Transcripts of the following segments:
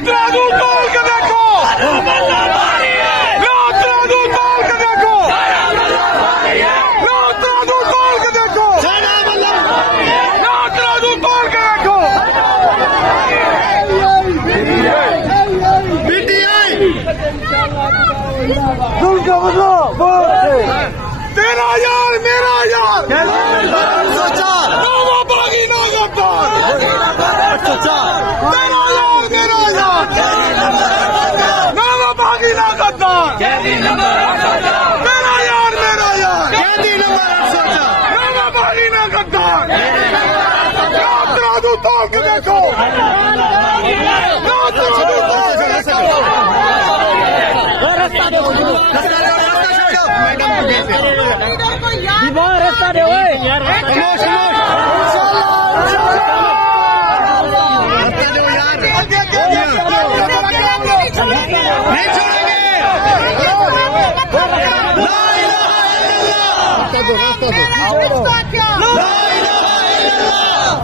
तराजू तोल के देखो, तराजू तोल के देखो, तराजू तोल के देखो, तराजू तोल के देखो। तेरा यार मेरा यार, बागी ना गद्दार, तेरा यार मेरा यार, नाला बागी ना गद्दार, तेरा यार मेरा यार, नाला बागी ना गद्दार। तराजू तोल के देखो, तराजू तोल के देखो। रास्ता दे यार,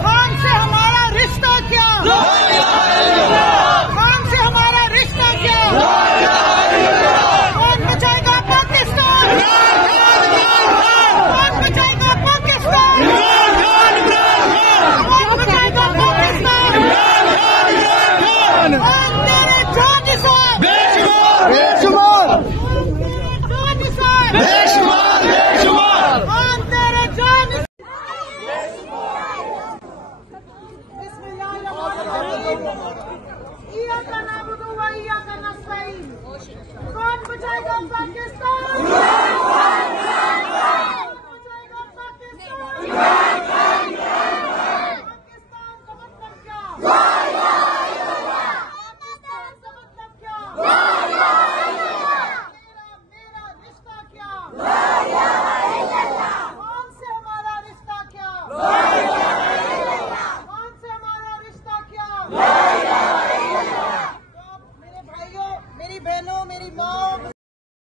खान से हमारा रिश्ता क्या, खान से हमारा रिश्ता क्या, कौन बचाएगा पाकिस्तान, कौन बचाएगा पाकिस्तान, कौन बचाएगा पाकिस्तान। कौन तेरे जान साहब, बेशुमार, जान साहब, बेशुमार, बेशुमार। कौन तेरे जान। कौन बचाएगा पाकिस्तान।